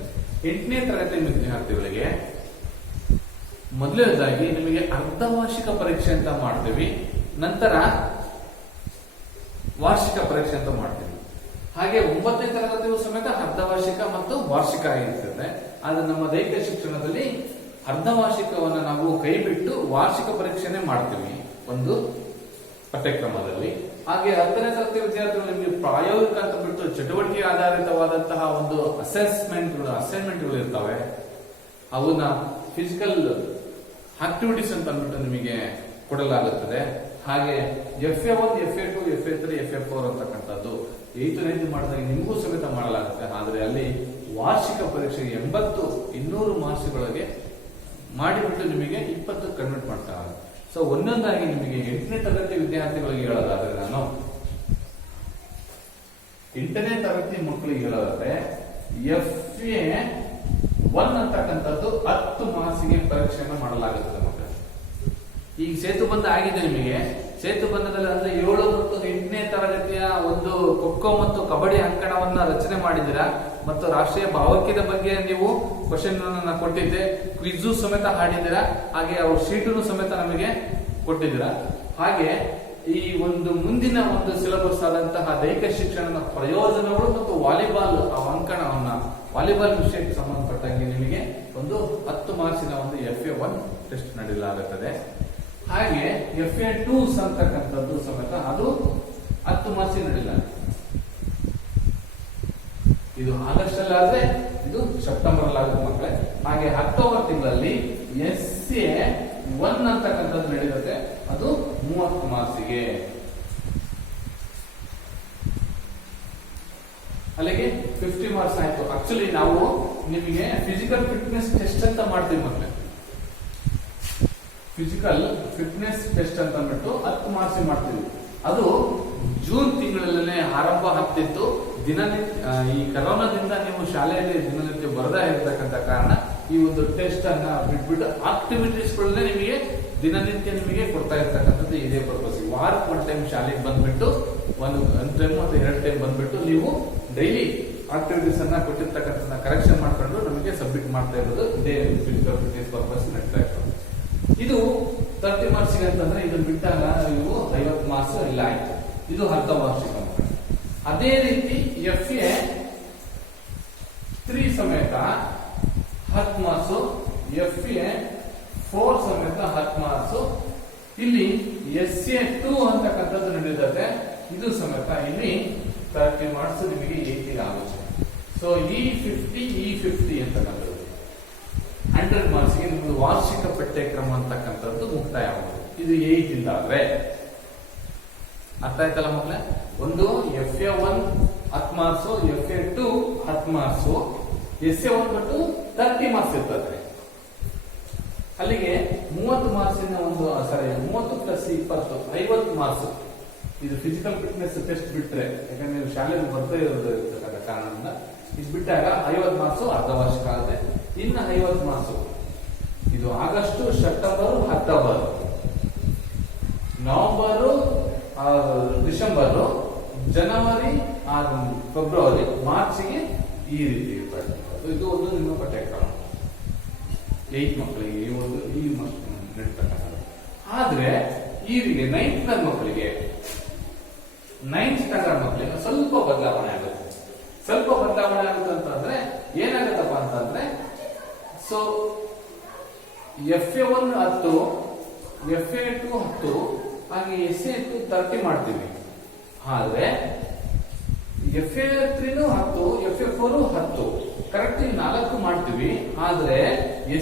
8ನೇ ತರಗತಿ ವಿದ್ಯಾರ್ಥಿಗಳಿಗೆ ಮೊದಲನೇದಾಗಿ ನಿಮಗೆ ಅರ್ಧವಾರ್ಷಿಕ ಪರೀಕ್ಷೆ ಅಂತ ಮಾಡ್ತೀವಿ, ನಂತರ ವಾರ್ಷಿಕ ಪರೀಕ್ಷೆ ಅಂತ ಮಾಡ್ತೀವಿ. ಹಾಗೆ 9ನೇ ತರಗತಿಯು ಸಮೇತ ಅರ್ಧವಾರ್ಷಿಕ ಮತ್ತು ವಾರ್ಷಿಕ ಆಗಿರ್ತದೆ. ಆದ್ರೆ ನಮ್ಮ ದೈಹಿಕ ಶಿಕ್ಷಣದಲ್ಲಿ ಅರ್ಧವಾರ್ಷಿಕವನ್ನ ನಾವು ಕೈ ಬಿಟ್ಟು ವಾರ್ಷಿಕ ಪರೀಕ್ಷೆನೆ ಮಾಡ್ತೀವಿ ಒಂದು ಪಠ್ಯಕ್ರಮದಲ್ಲಿ. ಹಾಗೆ 10ನೇ ತರಗತಿ ವಿದ್ಯಾರ್ಥಿಗಳು ನಿಮಗೆ ಪ್ರಾಯೋಗಿಕ ಅಂತ ಬಿಟ್ಟು ಚಟುವಟಿಕೆ ಆಧಾರಿತವಾದಂತಹ ಒಂದು ಅಸೈನ್ಮೆಂಟ್ಗಳು ಇರ್ತವೆ. ಅವನ್ನ ಫಿಸಿಕಲ್ ಆಕ್ಟಿವಿಟೀಸ್ ಅಂತ ಅಂದ್ಬಿಟ್ಟು ನಿಮಗೆ ಕೊಡಲಾಗುತ್ತದೆ. ಹಾಗೆ FA1, FA2, FA3, FA4 ಅಂತಕ್ಕಂಥದ್ದು 8th 9th ಮಾಡಿದಾಗ ನಿಮಗೂ ಸಮೇತ ಮಾಡಲಾಗುತ್ತೆ. ಆದ್ರೆ ಅಲ್ಲಿ ವಾರ್ಷಿಕ ಪರೀಕ್ಷೆ 200 ಮಾರ್ಕ್ಸ್ಗಳಿಗೆ ಮಾಡಿಬಿಟ್ಟು ನಿಮಗೆ 20 ಕನ್ವರ್ಟ್ ಮಾಡ್ತಾರೆ. ಸೊ ಒಂದೊಂದಾಗಿ ನಿಮಗೆ 8ನೇ ತರಗತಿ ವಿದ್ಯಾರ್ಥಿಗಳಿಗೆ ಹೇಳೋದಾದ್ರೆ, ನಾನು 8ನೇ ತರಗತಿ ಮಕ್ಕಳಿಗೆ ಹೇಳೋದಾದ್ರೆ FA1 ಅಂತಕ್ಕಂಥದ್ದು 10 ಮಾರ್ಕ್ಸ್ಗೆ ಪರೀಕ್ಷೆಯನ್ನು ಮಾಡಲಾಗುತ್ತದೆ ಮಕ್ಕಳು. ಈಗ ಸೇತುಬಂಧ ಆಗಿದೆ ನಿಮಗೆ. ಸೇತುಬಂಧದಲ್ಲಿ ಅಂದ್ರೆ 7 ಮತ್ತು 8ನೇ ತರಗತಿಯ ಒಂದು ಖೋಖೋ ಮತ್ತು ಕಬಡ್ಡಿ ಅಂಕಣವನ್ನ ರಚನೆ ಮಾಡಿದ್ದೀರಾ, ಮತ್ತು ರಾಷ್ಟ್ರೀಯ ಭಾವೈಕ್ಯದ ಬಗ್ಗೆ ನೀವು ಕ್ವಶನ್ ಅನ್ನ ಕೊಟ್ಟಿದ್ದೆ, ಕ್ವಿಜು ಸಮೇತ ಹಾಡಿದ್ದೀರಾ, ಹಾಗೆ ಅವ್ರ ಶೀಟನ್ನು ಸಮೇತ ನಮಗೆ ಕೊಟ್ಟಿದ್ದೀರಾ. ಹಾಗೆ ಈ ಒಂದು ಮುಂದಿನ ಒಂದು ಸಿಲೆಬಸ್ ಆದಂತಹ ದೈಹಿಕ ಶಿಕ್ಷಣದ ಪ್ರಯೋಜನಗಳು ಮತ್ತು ವಾಲಿಬಾಲ್ ಆ ಅಂಕಣವನ್ನ, ವಾಲಿಬಾಲ್ ವಿಷಯಕ್ಕೆ ಸಂಬಂಧಪಟ್ಟಂಗೆ ನಿಮಗೆ ಒಂದು 10 ಮಾರ್ಕ್ಸಿನ ಒಂದು FA1 ಟೆಸ್ಟ್ ನಡೆಯಲಾಗುತ್ತದೆ. ಹಾಗೆ FA2 ಅಂತಕ್ಕಂಥದ್ದು ಸಮೇತ ಅದು 10 ಮಾರ್ಕ್ಸ್ ನಡೆಯಲ್ಲ. ಇದು ಆಗಸ್ಟ್ ಅಲ್ಲಿ ಆದ್ರೆ ಇದು ಸೆಪ್ಟೆಂಬರ್ ಅಲ್ಲಿ ಆಗುತ್ತೆ ಮಕ್ಕಳೇ. ಹಾಗೆ ಅಕ್ಟೋಬರ್ ತಿಂಗಳಲ್ಲಿ SA1 ಅಂತಕ್ಕಂಥದ್ದು ನಡೆಯುತ್ತೆ, ಅದು 30 ಮಾರ್ಕ್ಸಿಗೆ. ಅಲ್ಲಿಗೆ 50 ಮಾರ್ಕ್ಸ್ ಆಯ್ತು. ಆಕ್ಚುಲಿ ನಾವು ನಿಮಗೆ ಫಿಸಿಕಲ್ ಫಿಟ್ನೆಸ್ ಟೆಸ್ಟ್ ಅಂತ ಮಾಡ್ತೀವಿ ಮಕ್ಕಳೇ. ಫಿಸಿಕಲ್ ಫಿಟ್ನೆಸ್ ಟೆಸ್ಟ್ ಅಂತ ಅಂದ್ಬಿಟ್ಟು 10 ಮಾರ್ಕ್ಸ್ ಮಾಡ್ತೀವಿ. ಅದು ಜೂನ್ ತಿಂಗಳಲ್ಲೇ ಆರಂಭ ಆಗ್ತಿತ್ತು. ದಿನನಿತ್ಯ ಈ ಕರೋನಾದಿಂದ ನೀವು ಶಾಲೆಯಲ್ಲಿ ದಿನನಿತ್ಯ ಬರದೇ ಇರತಕ್ಕಂತ ಕಾರಣ ಈ ಒಂದು ಟೆಸ್ಟ್ ಅನ್ನ ಬಿಟ್ಬಿಟ್ಟು ಆಕ್ಟಿವಿಟೀಸ್ ಗಳನ್ನೇ ನಿಮಗೆ ದಿನನಿತ್ಯ ನಿಮಗೆ ಕೊಡ್ತಾ ಇರ್ತಕ್ಕಂಥದ್ದು ಇದೇ ಪರ್ಪಸ್. ವಾರಕ್ಕೆ 1 ಟೈಮ್ ಶಾಲೆಗೆ ಬಂದ್ಬಿಟ್ಟು 1 ಟೈಮ್ ಮತ್ತು 2 ಟೈಮ್ ಬಂದ್ಬಿಟ್ಟು ನೀವು ಡೈಲಿ ಆಕ್ಟಿವಿಟೀಸ್ ಅನ್ನ ಕೊಟ್ಟಿರ್ತಕ್ಕಂಥ ಕರೆಕ್ಷನ್ ಮಾಡ್ಕೊಂಡು ನಮಗೆ ಸಬ್ಮಿಟ್ ಮಾಡ್ತಾ ಇರೋದು ಇದೇ ಫಿಸಿಕಲ್ ಫಿಟ್ನೆಸ್ ಪರ್ಪಸ್ ನಡೀತಾ ಇರ್ತದೆ. ಇದು 30 ಮಾರ್ಕ್ಸ್ ಅಂತಂದ್ರೆ ಇದನ್ನ ಬಿಟ್ಟಾಗ ನೀವು 50 ಮಾರ್ಕ್ಸ್ ಇಲ್ಲ ಆಯ್ತು. ಇದು ಅರ್ಧವಾರ್ಷಿಕ. ಅದೇ ರೀತಿ FA3 ಸಮೇತ 10 ಮಾರ್ಕ್ಸ್, FA4 ಸಮೇತ 10 ಮಾರ್ಕ್ಸ್. ಇಲ್ಲಿ SA2 ಅಂತಕ್ಕಂಥದ್ದು ನಡೆಯುತ್ತೆ, ಇದು ಸಮೇತ ಇಲ್ಲಿ 30 ಮಾರ್ಕ್ಸ್ ನಿಮಗೆ 80 ಆಗುತ್ತೆ. ಸೊ E50 ಅಂತಕ್ಕಂಥದ್ದು 100 ಮಾರ್ಕ್ಸ್ಗೆ ನಿಮ್ದು ವಾರ್ಷಿಕ ಪಠ್ಯಕ್ರಮ ಅಂತಕ್ಕಂಥದ್ದು ಮುಕ್ತಾಯ ಆಗುತ್ತೆ. ಇದು 8 ಇಂದ ಆದ್ರೆ ಅರ್ಥ ಆಯ್ತಲ್ಲ ಮಕ್ಕಳೇ. ಒಂದು FA1 10 marks, FA2 10 marks, SA1 ಬಿಟ್ಟು 30 ಮಾರ್ಕ್ಸ್ ಇರ್ತದೆ. ಅಲ್ಲಿಗೆ 30 ಮಾರ್ಕ್ಸ್ ಇಂದ 30 ಪ್ಲಸ್ 20 50 ಮಾರ್ಕ್ಸ್. ಇದು ಫಿಸಿಕಲ್ ಫಿಟ್ನೆಸ್ ಟೆಸ್ಟ್ ಬಿಟ್ರೆ, ಯಾಕಂದ್ರೆ ನೀವು ಶಾಲೆಯಲ್ಲಿ ಬರ್ತಾ ಇರೋದ ಕಾರಣದಿಂದ ಇದು ಬಿಟ್ಟಾಗ 50 ಮಾರ್ಕ್ಸ್ ಅರ್ಧ ವಾರ್ಷಿಕ ಆಗುತ್ತೆ. ಇನ್ನು 50 ಮಾರ್ಕ್ಸ್ ಇದು August, September, October, November, December, ಜನವರಿ, ಫೆಬ್ರವರಿ, ಮಾರ್ಚ್ಗೆ ಈ ರೀತಿ ಇರ್ತದೆ. ಇದು ಒಂದು ನಿಮ್ಮ ಪಠ್ಯಕ್ರಮ 8 ಮಕ್ಕಳಿಗೆ ಈ ನಡೀತಕ್ಕಂಥದ್ದು. ಆದ್ರೆ ಈರಿಗೆ 9th ಮಕ್ಕಳಿಗೆ 9th ಸ್ಟ್ಯಾಂಡರ್ಡ್ ಮಕ್ಕಳಿಗೆ ಸ್ವಲ್ಪ ಬದಲಾವಣೆ ಆಗುತ್ತೆ. ಸ್ವಲ್ಪ ಬದಲಾವಣೆ ಆಗುತ್ತೆ ಅಂತಂದ್ರೆ ಏನಾಗತ್ತಪ್ಪ ಅಂತಂದ್ರೆ, ಸೊ FA1 10, FA2 10, ಹಾಗೆ SA2 30 ಮಾಡ್ತೀವಿ. ಆದ್ರೆ FA3 10, FA4 10 ಕರೆಕ್ಟ್ 4 ಮಾಡ್ತೀವಿ. ಆದ್ರೆ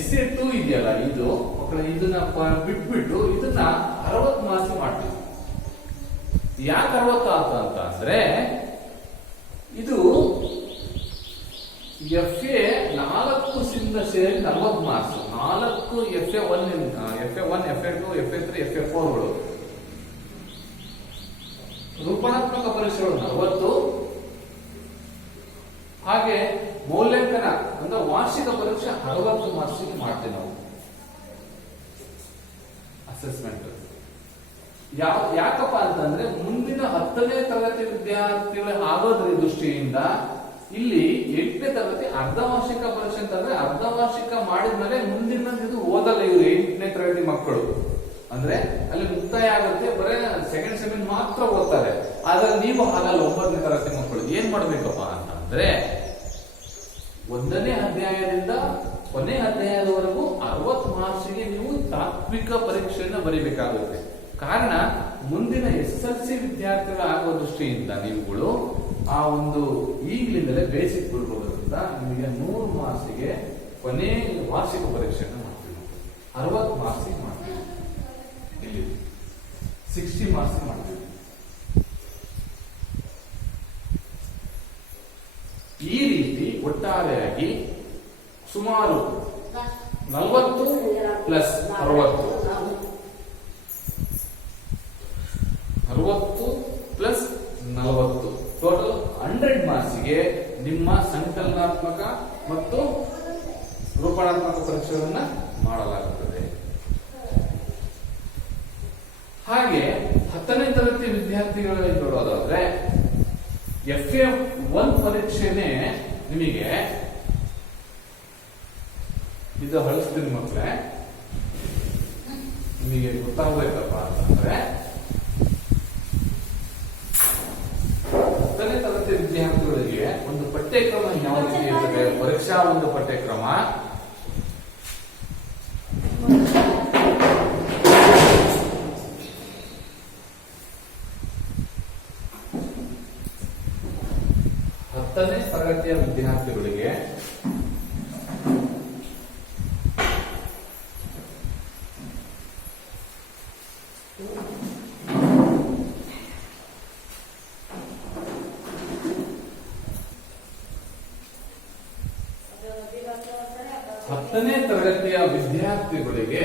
SA2 ಇದೆಯಲ್ಲ, ಇದನ್ನ ಬಿಟ್ಬಿಟ್ಟು ಇದನ್ನ 60 ಮಾರ್ಕ್ಸ್ ಮಾಡ್ತೀವಿ. ಯಾಕೆ 60 ಆತ ಅಂತ ಅಂದ್ರೆ, ಇದು FA4 ಸಿಂದ ಸೇರಿ 40 ಮಾರ್ಕ್ಸ್. 4 FA1, FA2, FA3, FA4ಗಳು, ರೂಪಣಾತ್ಮಕ ಪರೀಕ್ಷೆಗಳು 40, ಹಾಗೆ ಮೌಲ್ಯಾಂಕನ ಅಂದ್ರೆ ವಾರ್ಷಿಕ ಪರೀಕ್ಷೆ 60 ಮಾರ್ಕ್ಸ್ ಮಾಡ್ತೀವಿ ನಾವು ಅಸೆಸ್ಮೆಂಟ್. ಯಾಕಪ್ಪ ಅಂತಂದ್ರೆ ಮುಂದಿನ 10ನೇ ತರಗತಿ ವಿದ್ಯಾರ್ಥಿಗಳ ಆಗೋದ್ರ ದೃಷ್ಟಿಯಿಂದ ಇಲ್ಲಿ 8ನೇ ತರಗತಿ ಅರ್ಧ ವಾರ್ಷಿಕ ಪರೀಕ್ಷೆ ಅಂತಂದ್ರೆ ಅರ್ಧ ವಾರ್ಷಿಕ ಮಾಡಿದ್ಮೇಲೆ ಮುಂದಿನ ಇದು ಓದಲ್ಲ ಇವರು 8ನೇ ತರಗತಿ ಮಕ್ಕಳು. ಅಂದ್ರೆ ಅಲ್ಲಿ ಮುಕ್ತಾಯ ಆಗುತ್ತೆ, ಬರೇ ಸೆಕೆಂಡ್ ಸೆಮಿನ್ ಮಾತ್ರ ಓದ್ತಾರೆ. ಆದ್ರೆ ನೀವು ಹಾಗಲ್ಲ, 9ನೇ ತರಗತಿ ಮಕ್ಕಳು ಏನ್ ಮಾಡ್ಬೇಕಪ್ಪ ಅಂತಂದ್ರೆ 1ನೇ ಅಧ್ಯಾಯದಿಂದ ಕೊನೆ ಅಧ್ಯಾಯದವರೆಗೂ 60 ಮಾರ್ಕ್ಸ್ಗೆ ನೀವು ತಾತ್ವಿಕ ಪರೀಕ್ಷೆಯನ್ನು ಬರೀಬೇಕಾಗುತ್ತೆ. ಕಾರಣ ಮುಂದಿನ SSLC ವಿದ್ಯಾರ್ಥಿಗಳ ಆಗುವ ದೃಷ್ಟಿಯಿಂದ ನೀವುಗಳು ಆ ಒಂದು ಈಗಲಿಂದಲೇ ಬೇಸಿಕ್ ಬಿಡ್ಬೋದ್ರಿಂದ ನಿಮಗೆ 100 ಮಾರ್ಕ್ಸ್ಗೆ ಕೊನೆ ವಾರ್ಷಿಕ ಪರೀಕ್ಷೆಯನ್ನು ಮಾಡ್ತೀವಿ. 60 ಮಾರ್ಕ್ಸ್ ಮಾಡ್ತೀವಿ, ಇಲ್ಲಿ 60 ಮಾರ್ಕ್ಸ್ ಮಾಡ್ತೀವಿ. ಈ ರೀತಿ ಒಟ್ಟಾರೆಯಾಗಿ ಸುಮಾರು 40 ಪ್ಲಸ್ 60 ಪ್ಲಸ್ 40 ಟೋಟಲ್ 100 ಮಾರ್ಕ್ಸ್ಗೆ ನಿಮ್ಮ ಸಂಕಲನಾತ್ಮಕ ಮತ್ತು ರೂಪಣಾತ್ಮಕ ಪರೀಕ್ಷೆಗಳನ್ನ ಮಾಡಲಾಗುತ್ತದೆ. ಹಾಗೆ 10ನೇ ತರಗತಿ ವಿದ್ಯಾರ್ಥಿಗಳಿಗೆ ನೋಡೋದಾದ್ರೆ FA1 ಪರೀಕ್ಷೆನೆ ನಿಮಗೆ ಇದು ಹಳಿಸ್ತೀನಿ ಮಕ್ಕಳೇ, ನಿಮಗೆ ಗೊತ್ತಾಗಬೇಕಪ್ಪ ಅಂತಂದ್ರೆ 10ನೇ ತರಗತಿ ವಿದ್ಯಾರ್ಥಿಗಳಿಗೆ ಒಂದು ಪಠ್ಯಕ್ರಮ ಯಾವ ರೀತಿ ಇರ್ತದೆ, ಪರೀಕ್ಷಾ ಒಂದು ಪಠ್ಯಕ್ರಮ ತರಗತಿಯ ವಿದ್ಯಾರ್ಥಿಗಳಿಗೆ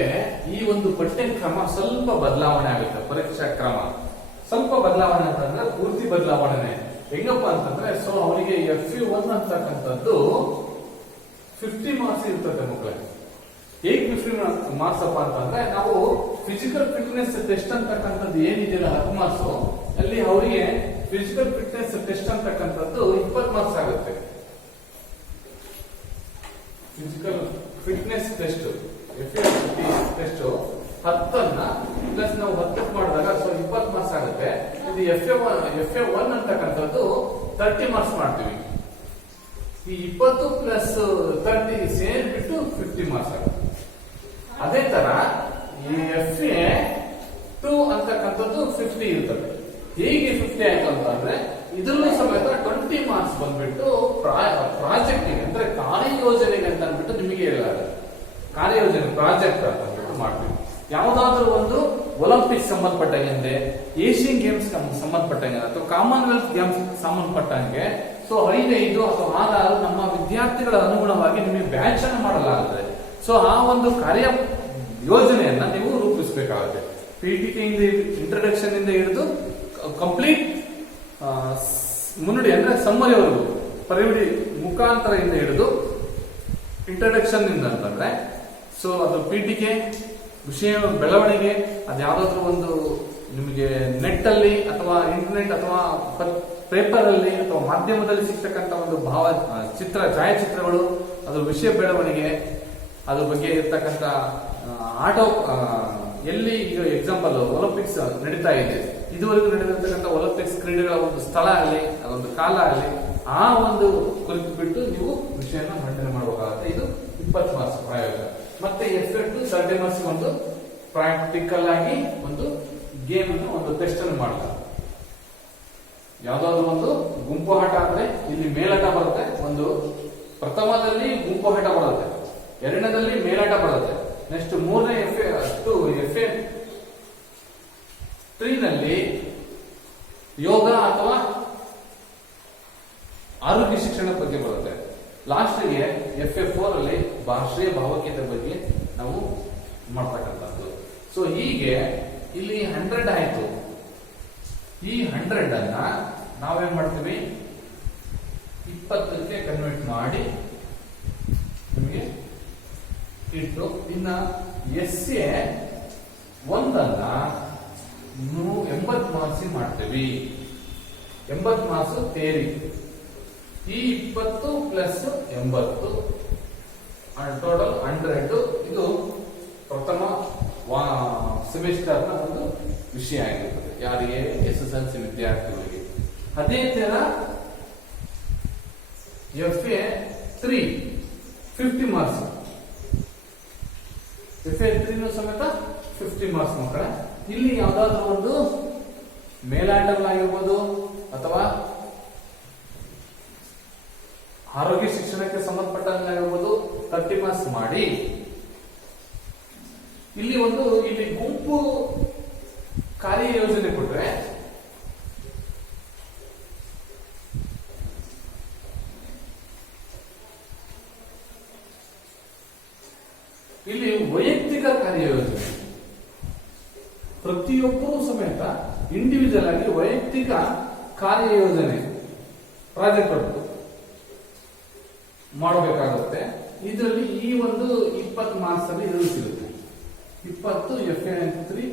ಈ ಒಂದು ಪಠ್ಯಕ್ರಮ ಸ್ವಲ್ಪ ಬದಲಾವಣೆ ಆಗುತ್ತೆ. ಪರೀಕ್ಷಾ ಕ್ರಮ ಸ್ವಲ್ಪ ಬದಲಾವಣೆ ಅಂತಂದ್ರೆ ಪೂರ್ತಿ ಬದಲಾವಣೆ. ಹೆಂಗಪ್ಪ ಅಂತಂದ್ರೆ, ಸೊ ಅವರಿಗೆ FA1 ಅಂತಕ್ಕಂಥದ್ದು 50 ಮಾರ್ಕ್ಸ್ ಇರ್ತದೆ ಮಕ್ಕಳೇ. ಹೇಗೆ 50 ಮಾರ್ಕ್ಸ್ ಅಪ್ಪ ಅಂತಂದ್ರೆ, ನಾವು ಫಿಸಿಕಲ್ ಫಿಟ್ನೆಸ್ ಟೆಸ್ಟ್ ಅಂತಕ್ಕಂಥದ್ದು ಏನಿದೆಯಲ್ಲ 10 ಮಾರ್ಕ್ಸ್, ಅಲ್ಲಿ ಅವರಿಗೆ ಫಿಸಿಕಲ್ ಫಿಟ್ನೆಸ್ ಟೆಸ್ಟ್ ಅಂತಕ್ಕಂಥದ್ದು 20 ಮಾರ್ಕ್ಸ್ ಆಗುತ್ತೆ. ಫಿಸಿಕಲ್ ಫಿಟ್ನೆಸ್ ಟೆಸ್ಟ್ ಟೆಸ್ಟ್ 10ನ್ನ ಪ್ಲಸ್ ನಾವು 10 ಮಾಡಿದಾಗ ಸೊ 20 ಮಾರ್ಕ್ಸ್ ಆಗುತ್ತೆ. ಇದು FA1 ಅಂತಕ್ಕಂಥದ್ದು 30 ಮಾರ್ಕ್ಸ್ ಮಾಡ್ತೀವಿ. ಈ 20 ಪ್ಲಸ್ 30 ಸೇರ್ಬಿಟ್ಟು 50 ಮಾರ್ಕ್ಸ್ ಆಗುತ್ತೆ. ಅದೇ ತರ ಈ FA2 ಅಂತಕ್ಕಂಥದ್ದು 50 ಇರ್ತದೆ. ಹೇಗೆ 50 ಆಯ್ತು ಅಂತಂದ್ರೆ ಇದರಲ್ಲೂ ಸಮೇತ 20 ಮಾರ್ಕ್ಸ್ ಬಂದ್ಬಿಟ್ಟು ಪ್ರಾಜೆಕ್ಟಿಗೆ ಅಂದ್ರೆ ಕಾರ್ಯಯೋಜನೆಗೆ ಅಂತ ಅಂದ್ಬಿಟ್ಟು ನಿಮಗೆ ಹೇಳಲಾರೆ. ಕಾರ್ಯಯೋಜನೆ ಪ್ರಾಜೆಕ್ಟ್ ಅಂತ ಅಂದ್ಬಿಟ್ಟು ಮಾಡ್ತೀವಿ. ಯಾವುದಾದ್ರೂ ಒಂದು ಒಲಿಂಪಿಕ್ಸ್ ಸಂಬಂಧಪಟ್ಟಂಗೆ, ಏಷ್ಯನ್ ಗೇಮ್ಸ್ ಸಂಬಂಧಪಟ್ಟಂಗೆ ಅಥವಾ ಕಾಮನ್ವೆಲ್ತ್ ಗೇಮ್ಸ್ ಸಂಬಂಧಪಟ್ಟಂಗೆ 5 ಅಥವಾ 6 ನಮ್ಮ ವಿದ್ಯಾರ್ಥಿಗಳ ಅನುಗುಣವಾಗಿ ನಿಮಗೆ ಬ್ಯಾಚ್ ಅನ್ನು ಮಾಡಲಾಗುತ್ತದೆ. ಆ ಒಂದು ಕಾರ್ಯ ಯೋಜನೆಯನ್ನ ನೀವು ರೂಪಿಸಬೇಕಾಗುತ್ತೆ. PPT ಇಂಟ್ರಡಕ್ಷನ್ ಇಂದ ಹಿಡಿದು ಕಂಪ್ಲೀಟ್ ಮುನ್ನುಡಿ ಅಂದ್ರೆ ಸಮ್ಮರಿವರೆಗೂ ಪರಿವಿಡಿ ಮುಖಾಂತರ ಇಂದ ಹಿಡಿದು ಇಂಟ್ರಡಕ್ಷನ್ ಇಂದ ಅಂತಂದ್ರೆ ಅದು PTK ವಿಷಯ ಬೆಳವಣಿಗೆ, ಅದು ಯಾವ್ದಾದ್ರು ಒಂದು ನಿಮಗೆ ನೆಟ್ ಅಲ್ಲಿ ಅಥವಾ ಇಂಟರ್ನೆಟ್ ಅಥವಾ ಪೇಪರ್ ಅಲ್ಲಿ ಅಥವಾ ಮಾಧ್ಯಮದಲ್ಲಿ ಸಿಗ್ತಕ್ಕಂಥ ಒಂದು ಛಾಯಾಚಿತ್ರಗಳು, ಅದು ವಿಷಯ ಬೆಳವಣಿಗೆ, ಅದ್ರ ಬಗ್ಗೆ ಇರ್ತಕ್ಕಂಥ ಎಲ್ಲಿ ಈಗ ಎಕ್ಸಾಂಪಲ್ ಒಲಿಂಪಿಕ್ಸ್ ನಡೀತಾ ಇದೆ, ಇದುವರೆಗೂ ನಡೆದಿರ್ತಕ್ಕಂಥ ಒಲಿಂಪಿಕ್ಸ್ ಕ್ರೀಡೆಗಳ ಒಂದು ಸ್ಥಳ ಆಗಲಿ, ಅದೊಂದು ಕಾಲ ಆಗಲಿ, ಆ ಒಂದು ಕುರಿತು ಬಿಟ್ಟು ನೀವು ವಿಷಯನ ಮಂಡನೆ ಮಾಡಬೇಕಾಗುತ್ತೆ. ಇದು 20 ಮಾರ್ಕ್ಸ್ ಪ್ರಯೋಗ. ಮತ್ತೆ ಎಫೆಕ್ಟ್ 30 ಮಾರ್ಕ್ಸ್ ಒಂದು ಪ್ರಾಕ್ಟಿಕಲ್ ಆಗಿ ಒಂದು ಗೇಮ್ ಅನ್ನು ಒಂದು ಟೆಸ್ಟ್ ಅನ್ನು ಮಾಡ್ತಾರೆ. ಯಾವ್ದಾದ್ರು ಒಂದು ಗುಂಪು ಆಟ ಅಂದ್ರೆ ಇಲ್ಲಿ ಮೇಲಾಟ ಬರುತ್ತೆ, ಒಂದು ಪ್ರಥಮದಲ್ಲಿ ಗುಂಪು ಆಟ ಬರುತ್ತೆ, ಎರಡನೇದಲ್ಲಿ ಮೇಲಾಟ ಬರುತ್ತೆ, ನೆಕ್ಸ್ಟ್ ಮೂರನೇ FA 3 ನಲ್ಲಿ ಯೋಗ ಅಥವಾ ಆರೋಗ್ಯ ಶಿಕ್ಷಣದ ಬಗ್ಗೆ ಬರುತ್ತೆ. ಲಾಸ್ಟ್ಗೆ FA 4 ಅಲ್ಲಿ ಭಾಷೆಯ ಭಾವೈಕ್ಯತೆ ಬಗ್ಗೆ ನಾವು ಮಾಡ್ತಕ್ಕಂಥದ್ದು. ಹೀಗೆ ಇಲ್ಲಿ 100 ಆಯ್ತು. ಈ 100 ಅನ್ನ ನಾವೇನ್ ಮಾಡ್ತೀವಿ, 20ಕ್ಕೆ ಕನ್ವರ್ಟ್ ಮಾಡಿ ನಿಮಗೆ ಇಟ್ಟು, ಇನ್ನ SA 1 ಅನ್ನ 80 ಮಾರ್ಕ್ಸ್ ಮಾಡ್ತೀವಿ. 80 ಮಾರ್ಕ್ಸ್ ಥಿಯರಿ. ಈ 20 ಪ್ಲಸ್ 80 ಟೋಟಲ್ 100. ಇದು ಪ್ರಥಮ ಸೆಮಿಸ್ಟರ್ ನ ಒಂದು ವಿಷಯ ಆಗಿರ್ತದೆ ಯಾರಿಗೆ, SSLC ವಿದ್ಯಾರ್ಥಿಗಳಿಗೆ. ಅದೇ ತರ FA 3 50 ಮಾರ್ಕ್ಸ್. FA 3 ಸಮೇತ 50 ಮಾರ್ಕ್ಸ್ ಮಕ್ಕಳ. ಇಲ್ಲಿ ಯಾವ್ದಾದ್ರು ಒಂದು ಮೇಲಾಟಗಳಾಗಿರ್ಬೋದು ಅಥವಾ ಆರೋಗ್ಯ ಶಿಕ್ಷಣಕ್ಕೆ ಸಂಬಂಧಪಟ್ಟಂಗಾಗಿರ್ಬೋದು 30 ಮಾರ್ಕ್ಸ್ ಮಾಡಿ, ಇಲ್ಲಿ ಗುಂಪು ಕಾರ್ಯಯೋಜನೆ ಕೊಟ್ರೆ ಇಲ್ಲಿ ವೈಯಕ್ತಿಕ ಕಾರ್ಯಯೋಜನೆ ಪ್ರತಿಯೊಬ್ಬರೂ ಸಮೇತ ಇಂಡಿವಿಜುವಲ್ ಆಗಿ ವೈಯಕ್ತಿಕ ಕಾರ್ಯಯೋಜನೆ ಪ್ರಾಜೆಕ್ಟ್ ಮಾಡಬೇಕಾಗುತ್ತೆ. ಇದರಲ್ಲಿ ಈ ಒಂದು 20 ಮಾರ್ಕ್ಸ್ ಅಲ್ಲಿ ಇದು ಸಿಗುತ್ತೆ. 20 FA 3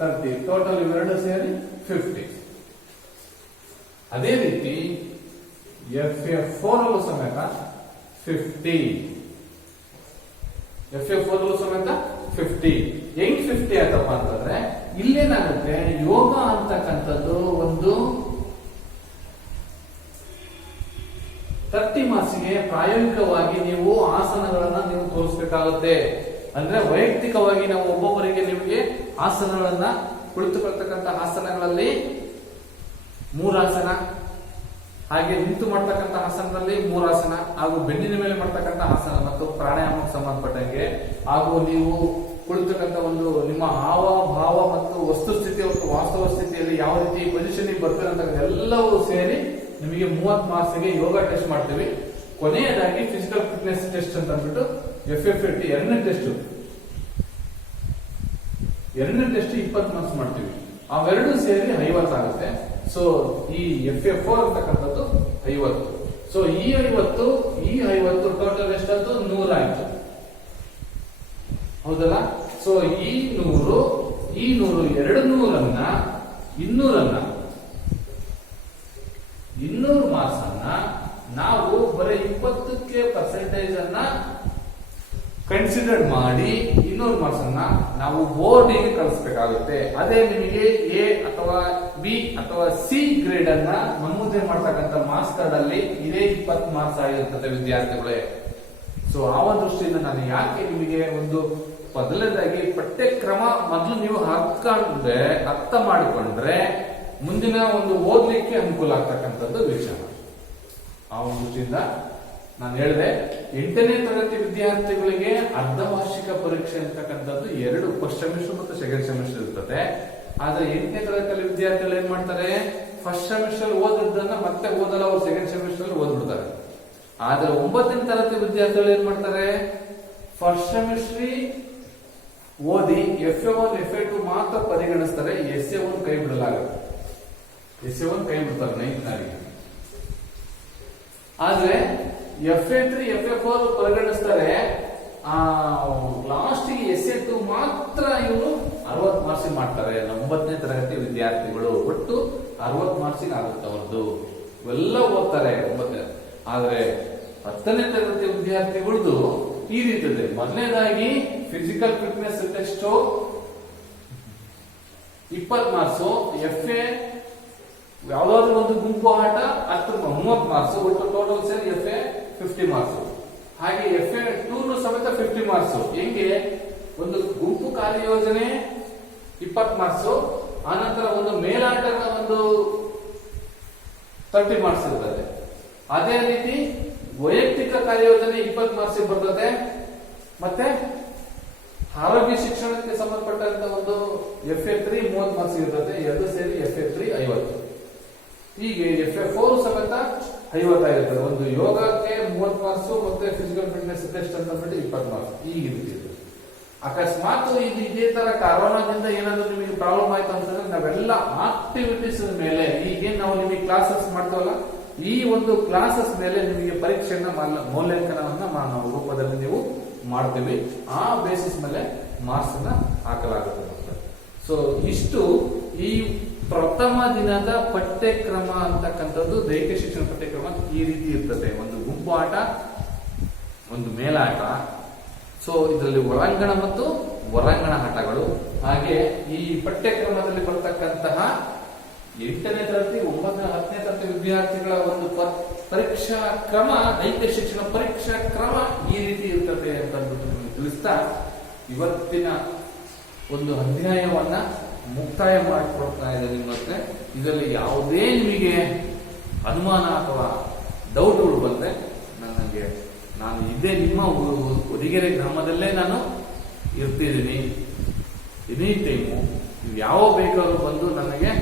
30 ಟೋಟಲ್ ಇವೆರಡು ಸೇರಿ 50. ಅದೇ ರೀತಿ FA 4 ಅಲ್ಲೂ ಸಮೇತ 50. FA 4 ಅಲ್ಲೂ ಸಮೇತ 50. ಹೆಂಗ್ 50 ಆಯ್ತಪ್ಪ ಅಂತಂದ್ರೆ ಇಲ್ಲೇನಾಗುತ್ತೆ, ಯೋಗ ಅಂತಕ್ಕಂಥದ್ದು ಒಂದು 30 ಮಾರ್ಕ್ಸ್ಗೆ ಪ್ರಾಯೋಗಿಕವಾಗಿ ನೀವು ಆಸನಗಳನ್ನ ನೀವು ತೋರಿಸಬೇಕಾಗುತ್ತೆ. ಅಂದ್ರೆ ವೈಯಕ್ತಿಕವಾಗಿ ನಾವು ಒಬ್ಬೊಬ್ಬರಿಗೆ ನಿಮಗೆ ಆಸನಗಳನ್ನ, ಕುಳಿತುಕೊಳ್ತಕ್ಕಂಥ ಆಸನಗಳಲ್ಲಿ 3 ಆಸನ, ಹಾಗೆ ನಿಂತು ಮಾಡ್ತಕ್ಕಂಥ ಆಸನದಲ್ಲಿ 3 ಆಸನ, ಹಾಗೂ ಬೆನ್ನಿನ ಮೇಲೆ ಮಾಡ್ತಕ್ಕಂಥ ಆಸನ ಮತ್ತು ಪ್ರಾಣಾಯಾಮಕ್ಕೆ ಸಂಬಂಧಪಟ್ಟಂಗೆ, ಹಾಗೂ ನೀವು ಕುಳಿತಕ್ಕಂಥ ಒಂದು ನಿಮ್ಮ ಹಾವ ಭಾವ ಮತ್ತು ವಸ್ತುಸ್ಥಿತಿ ಮತ್ತು ವಾಸ್ತವ ಸ್ಥಿತಿಯಲ್ಲಿ ಯಾವ ರೀತಿ ಪೊಸಿಷನ್ ಬರ್ತಿರಂತ ಎಲ್ಲವೂ ಸೇರಿ ನಿಮಗೆ 30 ಮಾರ್ಕ್ಸ್ಗೆ ಯೋಗ ಟೆಸ್ಟ್ ಮಾಡ್ತೀವಿ. ಕೊನೆಯದಾಗಿ ಫಿಸಿಕಲ್ ಫಿಟ್ನೆಸ್ ಟೆಸ್ಟ್ ಅಂತ ಅಂದ್ಬಿಟ್ಟು FA 50 ಎರಡನೇ ಟೆಸ್ಟ್ 20 ಮಾರ್ಕ್ಸ್ ಮಾಡ್ತೀವಿ. ಅವೆರಡು ಸೇರಿ 50 ಆಗುತ್ತೆ. ಈ FA 4 ಅಂತಕ್ಕಂಥದ್ದು 50. ಈ 50 ಟೋಟಲ್ ಎಷ್ಟಾಯ್ತು, 100 ಆಯ್ತು, ಹೌದಲ್ಲ? ಈ 100 200 200 ಮಾರ್ಕ್ಸ್ ಅನ್ನ ನಾವು ಬರೀ 20ಕ್ಕೆ ಪರ್ಸೆಂಟೇಜ್ ಅನ್ನ ಕನ್ಸಿಡರ್ ಮಾಡಿ 200 ಮಾರ್ಕ್ಸ್ ಅನ್ನ ನಾವು ಬೋರ್ಡಿಗೆ ಕಳಿಸಬೇಕಾಗುತ್ತೆ. ಅದೇ ನಿಮಗೆ A ಅಥವಾ B ಅಥವಾ C ಗ್ರೇಡ್ ಅನ್ನ ನಮೂದೆ ಮಾಡ್ತಕ್ಕಂಥ ಮಾರ್ಕ್ಸ್ ಕಾರ್ಡ್ ಅಲ್ಲಿ ಇದೇ 20 ಮಾರ್ಕ್ಸ್ ಆಗಿರ್ತದೆ ವಿದ್ಯಾರ್ಥಿಗಳೇ. ಆ ಒಂದು ದೃಷ್ಟಿಯಿಂದ ನಾನು ಯಾಕೆ ನಿಮಗೆ ಒಂದು ಮೊದಲನೇದಾಗಿ ಪಠ್ಯಕ್ರಮ ಮೊದಲು ನೀವು ಅರ್ಥ ಮಾಡಿಕೊಂಡ್ರೆ ಮುಂದಿನ ಒಂದು ಓದ್ಲಿಕ್ಕೆ ಅನುಕೂಲ ಆಗ್ತಕ್ಕಂಥದ್ದು ವಿಷಯ. ಆ ಒಂದು ದೃಷ್ಟಿಯಿಂದ ನಾನು ಹೇಳಿದೆ 8ನೇ ತರಗತಿ ವಿದ್ಯಾರ್ಥಿಗಳಿಗೆ ಅರ್ಧವಾರ್ಷಿಕ ಪರೀಕ್ಷೆ ಅಂತಕ್ಕಂಥದ್ದು 2 ಫಸ್ಟ್ ಸೆಮಿಸ್ಟರ್ ಮತ್ತು ಸೆಕೆಂಡ್ ಸೆಮಿಸ್ಟರ್ ಇರ್ತದೆ. ಆದ್ರೆ 8ನೇ ತರಗತಿಯಲ್ಲಿ ವಿದ್ಯಾರ್ಥಿಗಳು ಏನ್ ಮಾಡ್ತಾರೆ, ಫಸ್ಟ್ ಸೆಮಿಸ್ಟರ್ ಓದಿದ್ದನ್ನ ಮತ್ತೆ ಓದಲ್ಲ, ಅವ್ರು ಸೆಕೆಂಡ್ ಸೆಮಿಸ್ಟರ್ ಓದ್ಬಿಡ್ತಾರೆ. ಆದ್ರೆ 9ನೇ ತರಗತಿ ವಿದ್ಯಾರ್ಥಿಗಳು ಏನ್ ಮಾಡ್ತಾರೆ, ಫಸ್ಟ್ ಸೆಮಿಸ್ಟ್ರಿ ಓದಿ FA1 FA2 ಮಾತ್ರ ಪರಿಗಣಿಸ್ತಾರೆ, SA1 ಕೈ ಬಿಡಲಾಗುತ್ತೆ. SA1 ಕೈ ಬಿಡ್ತಾರೆ 9ನೇ. ಆದ್ರೆ FA3 FA4 ಪರಿಗಣಿಸ್ತಾರೆ, ಲಾಸ್ಟ್ SA2 ಮಾತ್ರ ಇವರು 60 ಮಾರ್ಕ್ಸ್ ಮಾಡ್ತಾರೆ. 9ನೇ ತರಗತಿ ವಿದ್ಯಾರ್ಥಿಗಳು ಒಟ್ಟು 60 ಮಾರ್ಕ್ಸ್ ಆಗುತ್ತೆ ಅವ್ರದ್ದು, ಇವೆಲ್ಲ ಓದ್ತಾರೆ 9ನೇ. ಆದ್ರೆ 10ನೇ ತರಗತಿ ವಿದ್ಯಾರ್ಥಿಗಳದ್ದು ಈ ರೀತಿ ಇದೆ. ಮೊದಲನೇದಾಗಿ physical fitness test 20 marks, FA ಯಾವ್ದಾದ್ರು ಒಂದು ಗುಂಪು ಆಟ 30 ಮಾರ್ಕ್ಸ್, ಒಟ್ಟು ಟೋಟಲ್ ಸೇರಿ FA 50 ಮಾರ್ಕ್ಸ್. ಹಾಗೆ FA2 ಸಮೇತ 50 ಮಾರ್ಕ್ಸ್. ಹೆಂಗೆ, ಒಂದು ಗುಂಪು ಕಾರ್ಯಯೋಜನೆ 20 ಮಾರ್ಕ್ಸ್, ಆನಂತರ ಒಂದು ಮೇಲಾಟದ ಒಂದು 30 ಮಾರ್ಕ್ಸ್ ಇರ್ತದೆ. ಅದೇ ರೀತಿ ವೈಯಕ್ತಿಕ ಕಾರ್ಯಯೋಜನೆ 20 ಮಾರ್ಕ್ಸ್ ಬರ್ತದೆ. ಮತ್ತೆ ಆರೋಗ್ಯ ಶಿಕ್ಷಣಕ್ಕೆ ಸಂಬಂಧಪಟ್ಟಂತ ಒಂದು FA3 30 ಮಾರ್ಕ್ಸ್ ಇರ್ತದೆ. ಎರಡು ಸೇರಿ FA3 50. ಹೀಗೆ FA4 ಸಮೇತ 50 ಆಗಿರ್ತದೆ. ಒಂದು ಯೋಗಕ್ಕೆ 30 ಮಾರ್ಕ್ಸ್ ಮತ್ತೆ ಫಿಸಿಕಲ್ ಫಿಟ್ನೆಸ್ ಟೆಸ್ಟ್ ಅಂತ ಬಿಟ್ಟು 20 ಮಾರ್ಕ್ಸ್. ಈಗ ಅಕಸ್ಮಾತ್ ಇದೇ ತರ ಕರೋನಾದಿಂದ ಏನಾದ್ರು ನಿಮಗೆ ಪ್ರಾಬ್ಲಮ್ ಆಯ್ತು ಅಂತಂದ್ರೆ ನಾವೆಲ್ಲ ಆಕ್ಟಿವಿಟೀಸ್ ಮೇಲೆ ಈಗೇನ್ ನಾವು ನಿಮಗೆ ಕ್ಲಾಸಸ್ ಮಾಡ್ತೇವಲ್ಲ, ಈ ಒಂದು ಕ್ಲಾಸಸ್ ಮೇಲೆ ನಿಮಗೆ ಪರೀಕ್ಷೆಯನ್ನ ಮೌಲ್ಯಾಂಕನವನ್ನ ರೂಪದಲ್ಲಿ ನೀವು ಮಾಡ್ತೀವಿ. ಆ ಬೇಸಿಸ್ ಮೇಲೆ ಮಾರ್ಕ್ಸ್ ಅನ್ನ ಹಾಕಲಾಗುತ್ತೆ. ಸೊ ಇಷ್ಟು ಈ ಪ್ರಥಮ ದಿನದ ಪಠ್ಯಕ್ರಮ ಅಂತಕ್ಕಂಥದ್ದು ದೈಹಿಕ ಶಿಕ್ಷಣ ಪಠ್ಯಕ್ರಮ ಈ ರೀತಿ ಇರ್ತದೆ. ಒಂದು ಗುಂಪು ಆಟ, ಒಂದು ಮೇಲಾಟ, ಸೊ ಇದರಲ್ಲಿ ಒಳಾಂಗಣ ಮತ್ತು ಹೊರಾಂಗಣ ಆಟಗಳು. ಹಾಗೆ ಈ ಪಠ್ಯಕ್ರಮದಲ್ಲಿ ಬರ್ತಕ್ಕಂತಹ 8ನೇ ತರಗತಿ 9ನೇ 10ನೇ ತರಗತಿ ವಿದ್ಯಾರ್ಥಿಗಳ ಒಂದು ಪರೀಕ್ಷಾ ಕ್ರಮ, ದೈಹಿಕ ಶಿಕ್ಷಣ ಪರೀಕ್ಷಾ ಕ್ರಮ ಈ ರೀತಿ ಇರ್ತದೆ ಅಂತ ತಿಳಿಸ್ತಾ ಇವತ್ತಿನ ಒಂದು ಅಧ್ಯಾಯವನ್ನ ಮುಕ್ತಾಯ ಮಾಡಿಕೊಡ್ತಾ ಇದ್ದಾರೆ. ನಿಮಗೆ ಇದರಲ್ಲಿ ಯಾವುದೇ ನಿಮಗೆ ಅನುಮಾನ ಅಥವಾ ಡೌಟ್ಗಳು ಬಂದ್ರೆ ನಾನು ಇದೇ ನಿಮ್ಮ ಹೊದಿಗೆರೆ ಗ್ರಾಮದಲ್ಲೇ ನಾನು ಇರ್ತಿದ್ದೀನಿ. ಎನಿ ಟೈಮು ನೀವು ಯಾವ ಬೇಕಾದ್ರೂ ಬಂದು ನನಗೆ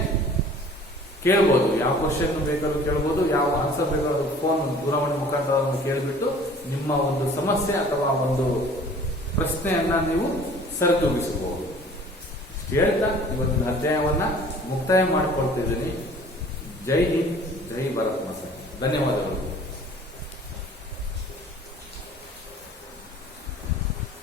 ಕೇಳ್ಬೋದು, ಯಾವ ಕ್ವಶನ್ ಬೇಕಾದ್ರೂ ಕೇಳ್ಬೋದು, ಯಾವ ಆನ್ಸರ್ ಬೇಕಾದ್ರೂ ಫೋನ್ ದೂರವಾಣಿ ಮುಖಾಂತರ ಕೇಳಿಬಿಟ್ಟು ನಿಮ್ಮ ಒಂದು ಸಮಸ್ಯೆ ಅಥವಾ ಒಂದು ಪ್ರಶ್ನೆಯನ್ನ ನೀವು ಸರಿದೂಗಿಸಬಹುದು. ಹೇಳ್ತಾ ಇವತ್ತಿನ ಅಧ್ಯಾಯವನ್ನ ಮುಕ್ತಾಯ ಮಾಡಿಕೊಳ್ತಿದ್ದೀನಿ. ಜೈ ಹಿಂದ್, ಜೈ ಭಾರತ್ ಮಾತೆ. ಧನ್ಯವಾದಗಳು.